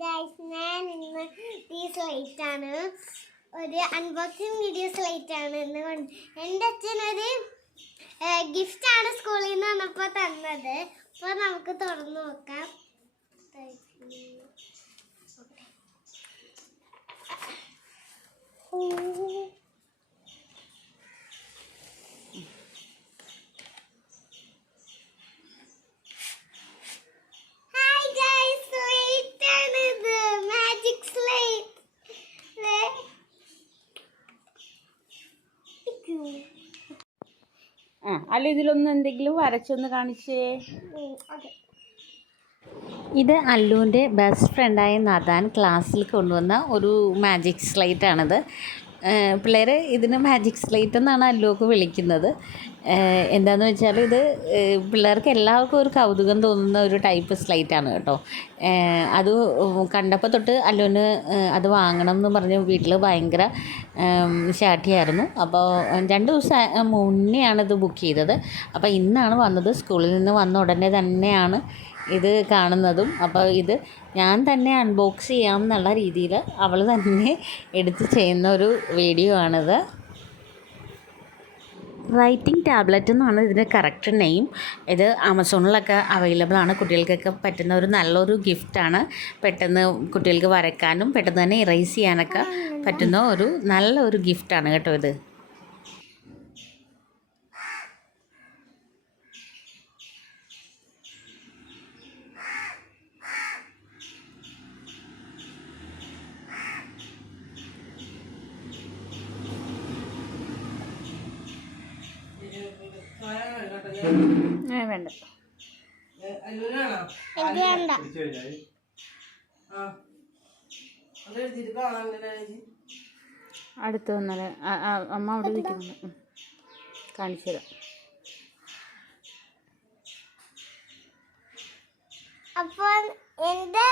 Guys, ഞാൻ ഇന്ന് ഈ സ്ലൈറ്റാണ് ഒരു അൺബോക്സിങ് വീഡിയോ സ്ലൈറ്റാണ് ഇന്ന് എൻ്റെ അച്ഛനൊരു ഗിഫ്റ്റാണ് സ്കൂളിൽ നിന്ന് വന്നപ്പോൾ തന്നത്. അപ്പോൾ നമുക്ക് തുറന്നു നോക്കാം. അല്ല, ഇതിലൊന്നും എന്തെങ്കിലും വരച്ചൊന്ന് കാണിച്ചേ. ഇത് അല്ലുവിൻ്റെ ബെസ്റ്റ് ഫ്രണ്ടായ നദാൻ ക്ലാസ്സിൽ കൊണ്ടുവന്ന ഒരു മാജിക് സ്ലേറ്റാണിത്. പിള്ളേർ ഇതിന് മാജിക് സ്ലേറ്റ് എന്നാണ് അല്ലുവൊക്കെ വിളിക്കുന്നത്. എന്താണെന്ന് വെച്ചാൽ ഇത് പിള്ളേർക്ക് എല്ലാവർക്കും ഒരു കൗതുകം തോന്നുന്ന ഒരു ടൈപ്പ് സ്ലേറ്റാണ് കേട്ടോ. അത് കണ്ടപ്പോൾ തൊട്ട് അല്ലുവിന് അത് വാങ്ങണം എന്ന് പറഞ്ഞ് വീട്ടിൽ ഭയങ്കര ശാഠ്യമായിരുന്നു. അപ്പോൾ 2 ദിവസം മുന്നെയാണ് ഇത് ബുക്ക് ചെയ്തത്. അപ്പോൾ ഇന്നാണ് വന്നത്. സ്കൂളിൽ നിന്ന് വന്ന ഉടനെ തന്നെയാണ് ഇത് കാണുന്നതും. അപ്പോൾ ഇത് ഞാൻ തന്നെ അൺബോക്സ് ചെയ്യാം എന്നുള്ള രീതിയിൽ അവൾ തന്നെ എടുത്ത് ചെയ്യുന്ന ഒരു വീഡിയോ ആണിത്. റൈറ്റിംഗ് ടാബ്ലറ്റ് എന്നാണ് ഇതിൻ്റെ കറക്റ്റ് നെയിം. ഇത് ആമസോണിലൊക്കെ അവൈലബിൾ ആണ്. കുട്ടികൾക്കൊക്കെ പറ്റുന്ന ഒരു നല്ലൊരു ഗിഫ്റ്റാണ്. പെട്ടെന്ന് കുട്ടികൾക്ക് വരയ്ക്കാനും പെട്ടെന്ന് തന്നെ ഇറേസ് ചെയ്യാനൊക്കെ പറ്റുന്ന ഒരു നല്ലൊരു ഗിഫ്റ്റാണ് കേട്ടോ ഇത്. വേണ്ട, അടുത്ത് വന്നാലേ അമ്മ അവിടെ ഇരിക്കുന്നു, കാണിച്ചു തരാം. അപ്പോൾ എൻ്റെ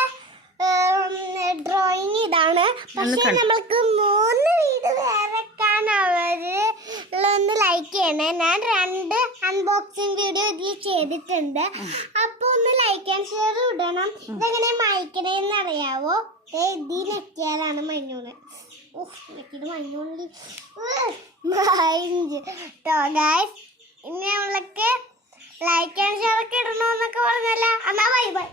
ഡ്രോയിങ് ഇതാണ്. പക്ഷേ നമ്മൾക്ക് 3 വീട് വരയ്ക്കാൻ അവരൊന്ന് ലൈക്ക് ചെയ്യണേ. ഞാൻ 2 അൺബോക്സിങ് വീഡിയോ ഇതിൽ ചെയ്തിട്ടുണ്ട്. അപ്പോൾ ഒന്ന് ലൈക്ക് ആൻഡ് ഷെയർ ഇടണം. ഇതെങ്ങനെ മായ്ക്കണേന്ന് അറിയാവോ? ഇതിൽ നെക്കിയാലാണ് മഞ്ഞൂണ്. നെക്കിട്ട് മഞ്ഞൂണ്ട് ഇനി നമ്മൾക്ക് ലൈക്ക് ആൻഡ് ഷെയർ ഒക്കെ ഇടണമെന്നൊക്കെ പറഞ്ഞല്ല. എന്നാ ബൈ ബൈ.